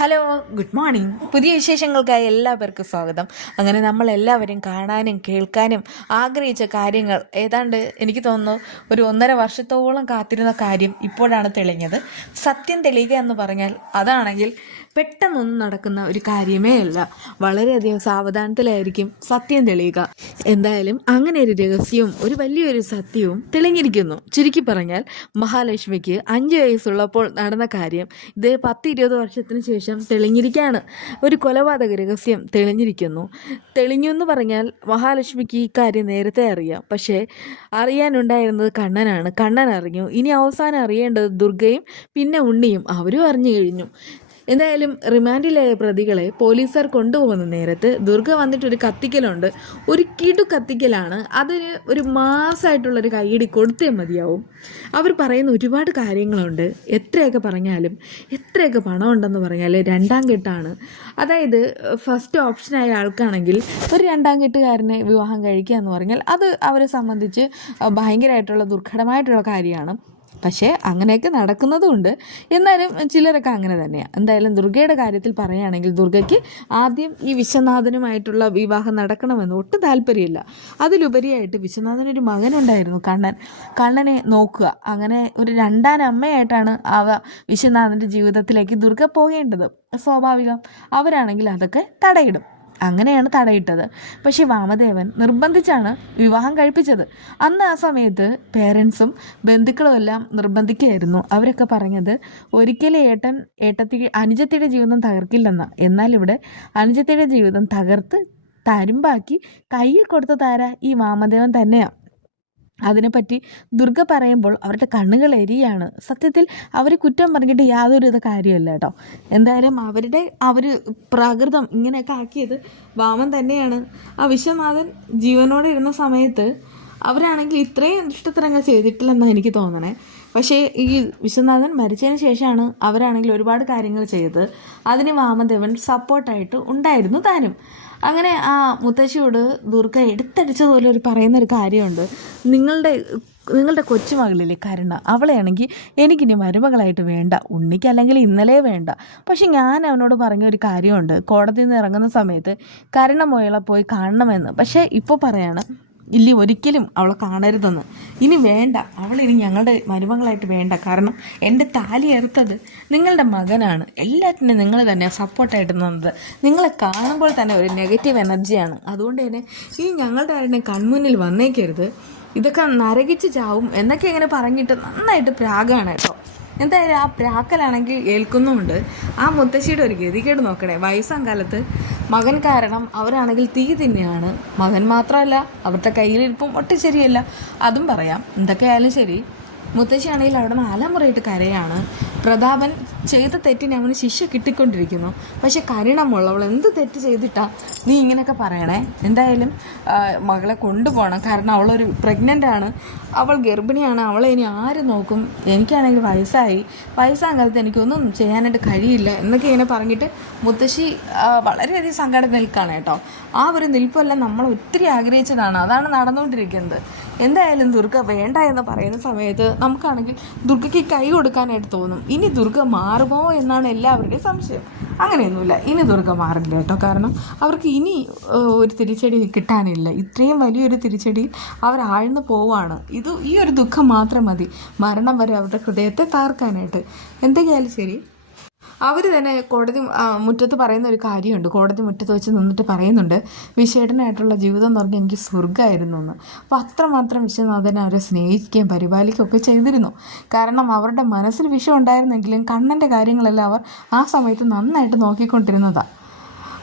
Hello, good morning. പുതിയ വിശേഷങ്ങൾക്കായി എല്ലാവർക്കും സ്വാഗതം. അങ്ങനെ നമ്മളെല്ലാവരും കാണാനും കേൾക്കാനും ആഗ്രഹിച്ച കാര്യങ്ങൾ ഏതാണ്ട് എനിക്ക് തോന്നുന്നു ഒരു 1.5 വർഷത്തോളം കാത്തിരുന്ന കാര്യം ഇപ്പോഴാണ് തെളിഞ്ഞത്. സത്യം തെളിയുക എന്ന് പറഞ്ഞാൽ അതാണെങ്കിൽ പെട്ടെന്നൊന്നും നടക്കുന്ന ഒരു കാര്യമേ അല്ല. വളരെയധികം സാവധാനത്തിലായിരിക്കും സത്യം തെളിയുക. എന്തായാലും അങ്ങനെ ഒരു രഹസ്യവും ഒരു വലിയൊരു സത്യവും തെളിഞ്ഞിരിക്കുന്നു. ചുരുക്കി പറഞ്ഞാൽ മഹാലക്ഷ്മിക്ക് 5 വയസ്സുള്ളപ്പോൾ നടന്ന കാര്യം ഇത് 10-20 വർഷത്തിന് ശേഷം തെളിഞ്ഞിരിക്കുകയാണ്. ഒരു കൊലപാതക രഹസ്യം തെളിഞ്ഞു എന്ന് പറഞ്ഞാൽ മഹാലക്ഷ്മിക്ക് ഈ കാര്യം നേരത്തെ അറിയാം. പക്ഷേ അറിയാനുണ്ടായിരുന്നത് കണ്ണനാണ്. കണ്ണൻ അറിഞ്ഞു. ഇനി അവസാനം അറിയേണ്ടത് ദുർഗയും പിന്നെ ഉണ്ണിയും. അവരും അറിഞ്ഞു കഴിഞ്ഞു. എന്തായാലും റിമാൻഡിലായ പ്രതികളെ പോലീസുകാർ കൊണ്ടുപോകുന്ന നേരത്ത് ദുർഗ വന്നിട്ടൊരു കത്തിക്കലുണ്ട്. ഒരു കിടു കത്തിക്കലാണ്. അതിന് ഒരു മാസമായിട്ടുള്ളൊരു കൈയടി കൊടുത്തേ മതിയാവും. അവർ പറയുന്ന ഒരുപാട് കാര്യങ്ങളുണ്ട്. എത്രയൊക്കെ പറഞ്ഞാലും എത്രയൊക്കെ പണമുണ്ടെന്ന് പറഞ്ഞാൽ 2ാം കെട്ടാണ്. അതായത് ഫസ്റ്റ് ഓപ്ഷനായ ആൾക്കാണെങ്കിൽ ഒരു 2ാം കെട്ടുകാരനെ വിവാഹം കഴിക്കുക എന്ന് പറഞ്ഞാൽ അത് അവരെ സംബന്ധിച്ച് ഭയങ്കരമായിട്ടുള്ള ദുർഘടമായിട്ടുള്ള കാര്യമാണ്. പക്ഷേ അങ്ങനെയൊക്കെ നടക്കുന്നതുമുണ്ട്. എന്നാലും ചിലരൊക്കെ അങ്ങനെ തന്നെയാണ്. എന്തായാലും ദുർഗയുടെ കാര്യത്തിൽ പറയുകയാണെങ്കിൽ ദുർഗയ്ക്ക് ആദ്യം ഈ വിശ്വനാഥനുമായിട്ടുള്ള വിവാഹം നടക്കണമെന്ന് ഒട്ടും താല്പര്യമില്ല. അതിലുപരിയായിട്ട് വിശ്വനാഥനൊരു മകനുണ്ടായിരുന്നു, കണ്ണനെ നോക്കുക. അങ്ങനെ ഒരു 2ാം അമ്മയായിട്ടാണ് വിശ്വനാഥൻ്റെ ജീവിതത്തിലേക്ക് ദുർഗ പോകേണ്ടത്. സ്വാഭാവികം. അവരാണെങ്കിൽ അതൊക്കെ തടയിടും. അങ്ങനെയാണ് തടയിട്ടത്. പക്ഷേ വാമദേവൻ നിർബന്ധിച്ചാണ് വിവാഹം കഴിപ്പിച്ചത്. അന്ന് ആ സമയത്ത് പേരൻസും ബന്ധുക്കളും എല്ലാം നിർബന്ധിക്കുകയായിരുന്നു. അവരൊക്കെ പറഞ്ഞത് ഒരിക്കലും അനുജത്തിയുടെ ജീവിതം തകർക്കില്ലെന്ന. എന്നാൽ ഇവിടെ അനുജത്തിയുടെ ജീവിതം തകർത്ത് തരുമ്പാക്കി കയ്യിൽ കൊടുത്തതാരാ? ഈ വാമദേവൻ തന്നെയാണ്. അതിനെപ്പറ്റി ദുർഗ പറയുമ്പോൾ അവരുടെ കണ്ണുകൾ എരിയാണ്. സത്യത്തിൽ അവർ കുറ്റം പറഞ്ഞിട്ട് യാതൊരു കാര്യമല്ല കേട്ടോ. എന്തായാലും അവർ പ്രാകൃതം ഇങ്ങനെയൊക്കെ ആക്കിയത് വാമൻ തന്നെയാണ്. ആ വിശ്വനാഥൻ ജീവനോടെ ഇരുന്ന സമയത്ത് അവരാണെങ്കിൽ ഇത്രയും ദുഷ്ടത്തരങ്ങൾ ചെയ്തിട്ടില്ലെന്നാണ് എനിക്ക് തോന്നണേ. പക്ഷേ ഈ വിശ്വനാഥൻ മരിച്ചതിന് ശേഷമാണ് അവരാണെങ്കിൽ ഒരുപാട് കാര്യങ്ങൾ ചെയ്തത്. അതിന് വാമദേവൻ സപ്പോർട്ടായിട്ട് ഉണ്ടായിരുന്നു താനും. അങ്ങനെ ആ മുത്തശ്ശിയോട് ദുർഗ എടുത്തടിച്ചതുപോലെ പറയുന്നൊരു കാര്യമുണ്ട്. നിങ്ങളുടെ കൊച്ചുമകളിലെ കരുണ, അവളെയാണെങ്കിൽ എനിക്കിനി മരുമകളായിട്ട് വേണ്ട, ഉണ്ണിക്ക് അല്ലെങ്കിൽ ഇന്നലെ വേണ്ട. പക്ഷെ ഞാൻ അവനോട് പറഞ്ഞൊരു കാര്യമുണ്ട്, കോടതിയിൽ നിന്ന് ഇറങ്ങുന്ന സമയത്ത് കരുണ മോളെ പോയി കാണണമെന്ന്. പക്ഷേ ഇപ്പോൾ പറയാണ് ഇല്ല, ഒരിക്കലും അവളെ കാണരുതെന്ന്. ഇനി വേണ്ട, അവളിനി ഞങ്ങളുടെ മരുമകളായിട്ട് വേണ്ട. കാരണം എൻ്റെ താലി എറുത്തത് നിങ്ങളുടെ മകനാണ്. എല്ലാറ്റിനും നിങ്ങൾ തന്നെ സപ്പോർട്ടായിട്ട് നിന്നത്. നിങ്ങളെ കാണുമ്പോൾ തന്നെ ഒരു നെഗറ്റീവ് എനർജിയാണ്. അതുകൊണ്ട് തന്നെ ഇനി ഞങ്ങളുടെ ആരുടെ കൺമുന്നിൽ വന്നേക്കരുത്, ഇതൊക്കെ നരകിച്ച് ചാവും എന്നൊക്കെ ഇങ്ങനെ പറഞ്ഞിട്ട് നന്നായിട്ട് പ്രാഗാണ് കേട്ടോ. എന്തായാലും ആ പ്രാക്കലാണെങ്കിൽ ഏൽക്കുന്നുമുണ്ട്. ആ മുത്തശ്ശിയുടെ ഒരു ഗതികേട് നോക്കണേ. വയസ്സാം കാലത്ത് മകൻ കാരണം അവരാണെങ്കിൽ തീ തന്നെയാണ്. മകൻ മാത്രമല്ല, അവരുടെ കയ്യിലിരിപ്പും ഒട്ടും ശരിയല്ല. അതും പറയാം. എന്തൊക്കെയായാലും ശരി, മുത്തശ്ശിയാണെങ്കിൽ അവിടെ നിന്ന് അലമുറയിട്ട് കരയാണ്. പ്രതാപൻ ചെയ്ത തെറ്റിന് അവന് ശിക്ഷ കിട്ടിക്കൊണ്ടിരിക്കുന്നു. പക്ഷെ കരുണമുള്ളവൾ എന്ത് തെറ്റ് ചെയ്തിട്ടാ നീ ഇങ്ങനെയൊക്കെ പറയണേ? എന്തായാലും മകളെ കൊണ്ടുപോകണം. കാരണം അവളൊരു പ്രഗ്നൻ്റാണ്, അവൾ ഗർഭിണിയാണ്. അവളെ ഇനി ആര് നോക്കും? എനിക്കാണെങ്കിൽ വയസ്സാം കാലത്ത് എനിക്കൊന്നും ചെയ്യാനായിട്ട് കഴിയില്ല എന്നൊക്കെ ഇങ്ങനെ പറഞ്ഞിട്ട് മുത്തശ്ശി വളരെയധികം സങ്കടം നിൽക്കുകയാണ് കേട്ടോ. ആ ഒരു നിൽപ്പെല്ലാം നമ്മൾ ഒത്തിരി ആഗ്രഹിച്ചതാണ്. അതാണ് നടന്നുകൊണ്ടിരിക്കുന്നത്. എന്തായാലും ദുർഗ വേണ്ട എന്ന് പറയുന്ന സമയത്ത് നമുക്കാണെങ്കിൽ ദുർഗയ്ക്ക് കൈ കൊടുക്കാനായിട്ട് തോന്നും. ഇനി ദുർഗ മാറുമോ എന്നാണ് എല്ലാവരുടെയും സംശയം. അങ്ങനെയൊന്നുമില്ല, ഇനി ദുർഗ മാറില്ല കേട്ടോ. കാരണം അവർക്ക് ഇനി ഒരു തിരിച്ചടി കിട്ടാനില്ല. ഇത്രയും വലിയൊരു തിരിച്ചടി അവർ ആഴ്ന്നു പോവാണ്. ഈ ഒരു ദുഃഖം മാത്രം മതി മരണം വരെ അവരുടെ ഹൃദയത്തെ താർക്കാനായിട്ട്. എന്തൊക്കെയായാലും ശരി, അവർ തന്നെ കോടതി മുറ്റത്ത് പറയുന്ന ഒരു കാര്യമുണ്ട്. കോടതി മുറ്റത്ത് വെച്ച് നിന്നിട്ട് പറയുന്നുണ്ട്, വിശേഷനായിട്ടുള്ള ജീവിതം എന്ന് പറഞ്ഞാൽ എനിക്ക് സ്വർഗ്ഗമായിരുന്നു എന്ന്. അപ്പോൾ അത്രമാത്രം വിശ്വനാഥനെ അവരെ സ്നേഹിക്കുകയും പരിപാലിക്കുകയൊക്കെ ചെയ്തിരുന്നു. കാരണം അവരുടെ മനസ്സിൽ വിഷം ഉണ്ടായിരുന്നെങ്കിലും കണ്ണൻ്റെ കാര്യങ്ങളെല്ലാം അവർ ആ സമയത്ത് നന്നായിട്ട് നോക്കിക്കൊണ്ടിരുന്നതാണ്.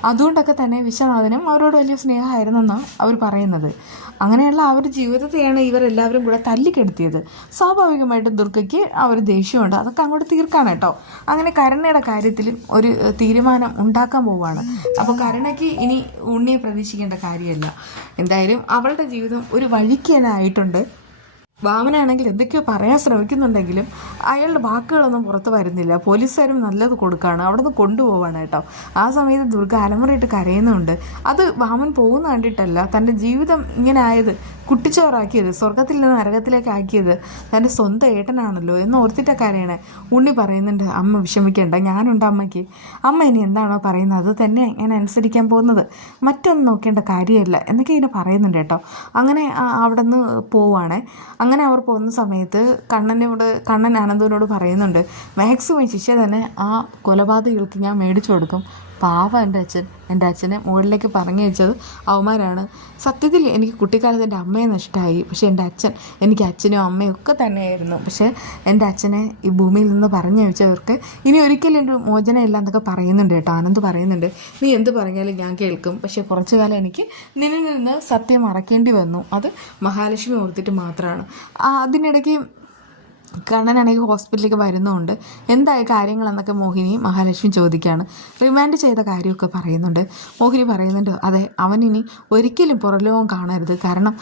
അതുകൊണ്ടൊക്കെ തന്നെ വിശ്വനാഥനും അവരോട് വലിയ സ്നേഹമായിരുന്നെന്നാണ് അവർ പറയുന്നത്. അങ്ങനെയുള്ള ആ ഒരു ജീവിതത്തെയാണ് ഇവരെല്ലാവരും കൂടെ തല്ലിക്കെടുത്തിയത്. സ്വാഭാവികമായിട്ടും ദുർഗയ്ക്ക് ആ ഒരു ദേഷ്യമുണ്ട്. അതൊക്കെ അങ്ങോട്ട് തീർക്കാണ് കേട്ടോ. അങ്ങനെ കരുണയുടെ കാര്യത്തിൽ ഒരു തീരുമാനം ഉണ്ടാക്കാൻ പോവുകയാണ്. അപ്പോൾ കരുണയ്ക്ക് ഇനി ഉണ്ണിയെ പ്രതീക്ഷിക്കേണ്ട കാര്യമല്ല. എന്തായാലും അവളുടെ ജീവിതം ഒരു വഴിക്ക് തന്നെ ആയിട്ടുണ്ട്. വാമനാണെങ്കിൽ എന്തൊക്കെയോ പറയാൻ ശ്രമിക്കുന്നുണ്ടെങ്കിലും അയാളുടെ വാക്കുകളൊന്നും പുറത്ത് വരുന്നില്ല. പോലീസുകാരും നല്ലത് കൊടുക്കുകയാണ്, അവിടെ നിന്ന് കൊണ്ടുപോവാണ് കേട്ടോ. ആ സമയത്ത് ദുർഗ അലമുറയിട്ട് കരയുന്നുണ്ട്. അത് വാമൻ പോകുന്ന കണ്ടിട്ടല്ല, തൻ്റെ ജീവിതം ഇങ്ങനെ ആയത്, കുട്ടിച്ചോറാക്കിയത്, സ്വർഗത്തിൽ നിന്ന് നരകത്തിലേക്ക് ആക്കിയത് തൻ്റെ സ്വന്തം ഏട്ടനാണല്ലോ എന്ന് ഓർത്തിട്ട കരയണേ. ഉണ്ണി പറയുന്നുണ്ട്, അമ്മ വിഷമിക്കേണ്ട, ഞാനുണ്ട് അമ്മയ്ക്ക്. അമ്മ ഇനി എന്താണോ പറയുന്നത് അത് തന്നെ ഞാൻ അനുസരിക്കാൻ പോകുന്നത്, മറ്റൊന്നും നോക്കേണ്ട കാര്യമല്ല എന്നൊക്കെ ഇങ്ങനെ പറയുന്നുണ്ട് കേട്ടോ. അങ്ങനെ അവിടെ നിന്ന് പോവുകയാണേ. അങ്ങനെ അവർ പോകുന്ന സമയത്ത് കണ്ണൻ അനന്തുവിനോട് പറയുന്നുണ്ട്, മാക്സിമം ശിക്ഷ തന്നെ ആ കൊലപാതകൾക്ക് ഞാൻ മേടിച്ചു കൊടുക്കും. പാവം എൻ്റെ അച്ഛനെ മുകളിലേക്ക് പറഞ്ഞു വെച്ചത് അവന്മാരാണ്. സത്യത്തിൽ എനിക്ക് കുട്ടിക്കാലത്ത് എൻ്റെ അമ്മയെ നഷ്ടമായി. പക്ഷേ എനിക്ക് അച്ഛനും അമ്മയും ഒക്കെ തന്നെയായിരുന്നു. പക്ഷേ എൻ്റെ അച്ഛനെ ഈ ഭൂമിയിൽ നിന്ന് പറഞ്ഞു വെച്ചവർക്ക് ഇനി ഒരിക്കലും ഒരു മോചനം ഇല്ല എന്നൊക്കെ പറയുന്നുണ്ട് കേട്ടോ. ആനന്ദ് പറയുന്നുണ്ട്, നീ എന്ത് പറഞ്ഞാലും ഞാൻ കേൾക്കും, പക്ഷേ കുറച്ചു കാലം എനിക്ക് നിന്നിൽ നിന്ന് സത്യം മറക്കേണ്ടി വന്നു. അത് മഹാലക്ഷ്മി ഓർത്തിട്ട് മാത്രമാണ്. അതിനിടയ്ക്ക് കണ്ണനാണെങ്കിൽ ഹോസ്പിറ്റലിലേക്ക് വരുന്നുണ്ട്. എന്തായ കാര്യങ്ങളെന്നൊക്കെ മോഹിനി മഹാലക്ഷ്മി ചോദിക്കുകയാണ്. റിമാൻഡ് ചെയ്ത കാര്യമൊക്കെ പറയുന്നുണ്ട്. മോഹിനി പറയുന്നുണ്ട്, അതെ, അവനിനി ഒരിക്കലും പുറലോകം കാണരുത്. കാരണം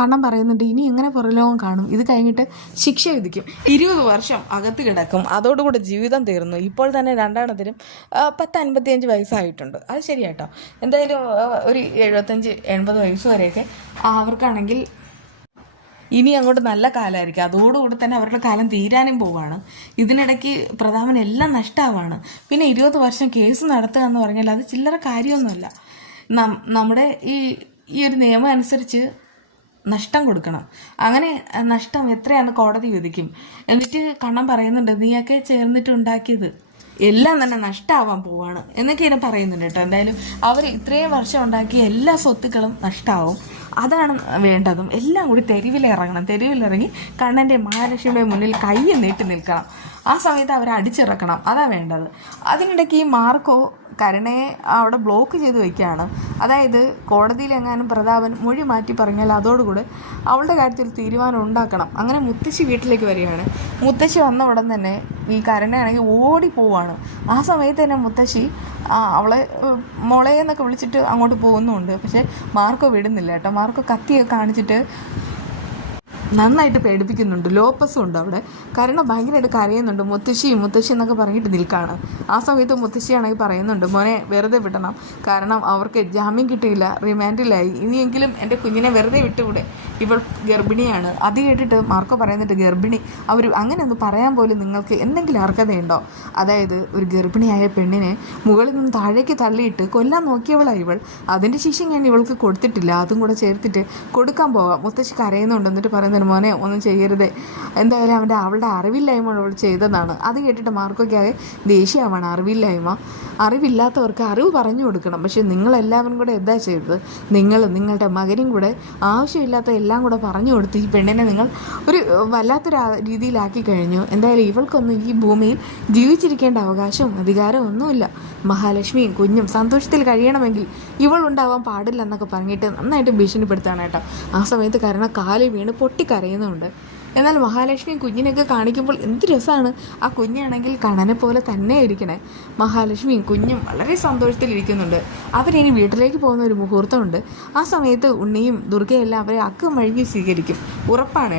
കണ്ണൻ പറയുന്നുണ്ട്, ഇനി എങ്ങനെ പുറലോകം കാണും, ഇത് കഴിഞ്ഞിട്ട് ശിക്ഷ വിധിക്കും, 20 വർഷം അകത്ത് കിടക്കും, അതോടുകൂടി ജീവിതം തീർന്നു. ഇപ്പോൾ തന്നെ രണ്ടെണ്ണത്തിനും 55 വയസ്സായിട്ടുണ്ട്. അത് ശരിയാട്ടോ. എന്തായാലും ഒരു 75-80 വയസ്സ് വരെയൊക്കെ അവർക്കാണെങ്കിൽ ഇനി അങ്ങോട്ട് നല്ല കാലമായിരിക്കും. അതോടുകൂടി തന്നെ അവരുടെ കാലം തീരാനും പോവാണ്. ഇതിനിടയ്ക്ക് പ്രതാപൻ എല്ലാം നഷ്ടമാവാണ്. പിന്നെ 20 വർഷം കേസ് നടത്തുക എന്ന് പറഞ്ഞാൽ അത് ചില്ലറ കാര്യമൊന്നുമല്ല. നമ്മുടെ ഈ ഒരു നിയമം അനുസരിച്ച് നഷ്ടം കൊടുക്കണം. അങ്ങനെ നഷ്ടം എത്രയാണ് കോടതി വിധിക്കും. എന്നിട്ട് കണ്ണൻ പറയുന്നുണ്ട്, നീയൊക്കെ ചേർന്നിട്ട് ഉണ്ടാക്കിയത് എല്ലാം തന്നെ നഷ്ടമാവാൻ പോവാണ് എന്നൊക്കെ ഇങ്ങനെ പറയുന്നുണ്ട് കേട്ടോ. എന്തായാലും അവർ ഇത്രയും വർഷം ഉണ്ടാക്കിയ എല്ലാ സ്വത്തുക്കളും നഷ്ടമാവും. അതാണ് വേണ്ടതും. എല്ലാം കൂടി തെരുവിലിറങ്ങി കണ്ണൻ്റെ മഹാലക്ഷ്മിയുടെ മുന്നിൽ കൈ നീട്ടി നിൽക്കണം. ആ സമയത്ത് അവരെ അടിച്ചിറക്കണം. അതാണ് വേണ്ടത്. അതിനിടയ്ക്ക് ഈ മാർക്കോ കരുണയെ അവിടെ ബ്ലോക്ക് ചെയ്ത് വയ്ക്കുകയാണ്. അതായത് കോടതിയിലെങ്ങാനും പ്രതാപൻ മൊഴി മാറ്റി പറഞ്ഞാൽ അതോടുകൂടി അവളുടെ കാര്യത്തിൽ തീരുമാനം ഉണ്ടാക്കണം. അങ്ങനെ മുത്തശ്ശി വീട്ടിലേക്ക് വരികയാണ്. മുത്തശ്ശി വന്ന ഉടൻ തന്നെ ഈ കരുണയാണെങ്കിൽ ഓടിപ്പോവാണ്. ആ സമയത്ത് തന്നെ മുത്തശ്ശി അവളെ മുളയെന്നൊക്കെ വിളിച്ചിട്ട് അങ്ങോട്ട് പോകുന്നുണ്ട്. പക്ഷേ മാർക്കോ വിടുന്നില്ല കേട്ടോ. മാർക്കോ കത്തിയൊക്കെ കാണിച്ചിട്ട് നന്നായിട്ട് പേടിപ്പിക്കുന്നുണ്ട്. ലോപ്പസും ഉണ്ട് അവിടെ. കരുണ ഭയങ്കരമായിട്ട് കരയുന്നുണ്ട്. മുത്തശ്ശി എന്നൊക്കെ പറഞ്ഞിട്ട് നിൽക്കുകയാണ്. ആ സമയത്ത് മുത്തശ്ശിയാണെങ്കിൽ പറയുന്നുണ്ട്, മോനെ വെറുതെ വിടണം, കാരണം അവർക്ക് ജാമ്യം കിട്ടിയില്ല, റിമാൻഡിലായി, ഇനിയെങ്കിലും എൻ്റെ കുഞ്ഞിനെ വെറുതെ വിട്ടുകൂടെ, ഇവൾ ഗർഭിണിയാണ്. അത് കേട്ടിട്ട് മാർക്കോ പറയുന്നുണ്ട്, ഗർഭിണി അവർ അങ്ങനെ ഒന്ന് പറയാൻ പോലും നിങ്ങൾക്ക് എന്തെങ്കിലും അർഹതയുണ്ടോ? അതായത് ഒരു ഗർഭിണിയായ പെണ്ണിനെ മുകളിൽ നിന്ന് താഴേക്ക് തള്ളിയിട്ട് കൊല്ലാൻ നോക്കിയവളാണ് ഇവൾ. അതിൻ്റെ ശിക്ഷ ഞാൻ ഇവൾക്ക് കൊടുത്തിട്ടില്ല, അതും കൂടെ ചേർത്തിട്ട് കൊടുക്കാൻ പോവാം. മുത്തശ്ശി കരയുന്നുണ്ട്. എന്നിട്ട് പറയുന്നത്, മോനെ ഒന്നും ചെയ്യരുതേ, എന്തായാലും അവളുടെ അറിവില്ലായ്മ അവൾ ചെയ്തതാണ്. അത് കേട്ടിട്ട് മാർക്കോയ്ക്കാകെ ദേഷ്യമാണ്. അറിവില്ലാത്തവർക്ക് അറിവ് പറഞ്ഞു കൊടുക്കണം. പക്ഷെ നിങ്ങളെല്ലാവരും കൂടെ എന്താ ചെയ്തത്? നിങ്ങളുടെ മകനും കൂടെ ആവശ്യമില്ലാത്ത എല്ലാം കൂടെ പറഞ്ഞു കൊടുത്ത് ഈ പെണ്ണിനെ നിങ്ങൾ ഒരു വല്ലാത്തൊരു രീതിയിലാക്കി കഴിഞ്ഞു. എന്തായാലും ഇവൾക്കൊന്നും ഈ ഭൂമിയിൽ ജീവിച്ചിരിക്കേണ്ട അവകാശവും അധികാരവും ഒന്നുമില്ല. മഹാലക്ഷ്മിയും കുഞ്ഞും സന്തോഷത്തിൽ കഴിയണമെങ്കിൽ ഇവൾ ഉണ്ടാവാൻ പാടില്ല എന്നൊക്കെ പറഞ്ഞിട്ട് നന്നായിട്ട് ഭീഷണിപ്പെടുത്താണ് കേട്ടോ. ആ സമയത്ത് കരുണ കാല് വീണ് പൊട്ടിക്കരയുന്നുണ്ട്. എന്നാൽ മഹാലക്ഷ്മിയും കുഞ്ഞിനെയൊക്കെ കാണിക്കുമ്പോൾ എന്ത് രസമാണ്. ആ കുഞ്ഞാണെങ്കിൽ കണ്ണനെ പോലെ തന്നെ ഇരിക്കണേ. മഹാലക്ഷ്മിയും കുഞ്ഞും വളരെ സന്തോഷത്തിലിരിക്കുന്നുണ്ട്. അവരിനി വീട്ടിലേക്ക് പോകുന്ന ഒരു മുഹൂർത്തമുണ്ട്. ആ സമയത്ത് ഉണ്ണിയും ദുർഗയെല്ലാം അവരെ അക്കം വഴുകി സ്വീകരിക്കും, ഉറപ്പാണ്.